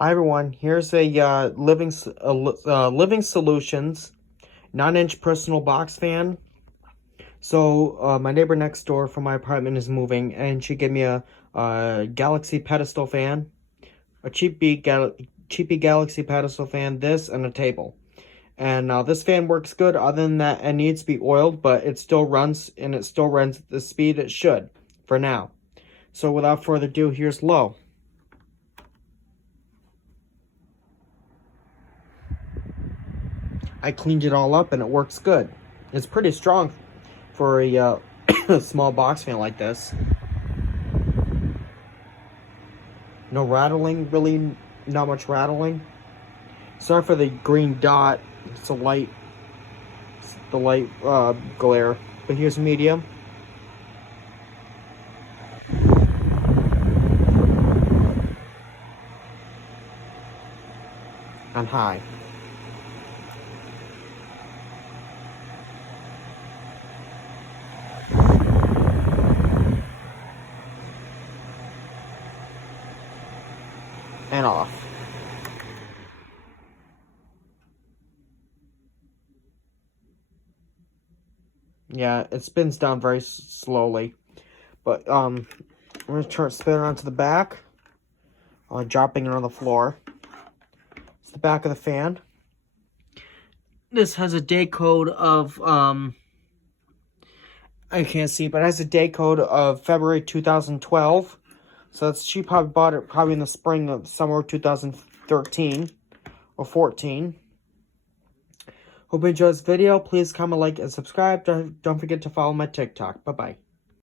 Hi everyone, here's a Living Solutions 9-inch personal box fan. So my neighbor next door from my apartment is moving, and she gave me a Galaxy pedestal fan, a cheapy Galaxy pedestal fan, this, and a table. And this fan works good. Other than that, it needs to be oiled, but it still runs, and it still runs at the speed it should for now. So without further ado, here's low. I cleaned it all up and it works good. It's pretty strong for a small box fan like this. No rattling, really not much rattling. Sorry for the green dot. It's the light glare. But here's medium. And high. And off. Yeah, it spins down very slowly. But I'm gonna spin it onto the back, dropping it on the floor. It's the back of the fan. This has a day code of I can't see, but it has a day code of February 2012. So she probably bought it in the spring of summer 2013 or 14. Hope you enjoyed this video. Please comment, like, and subscribe. Don't forget to follow my TikTok. Bye-bye.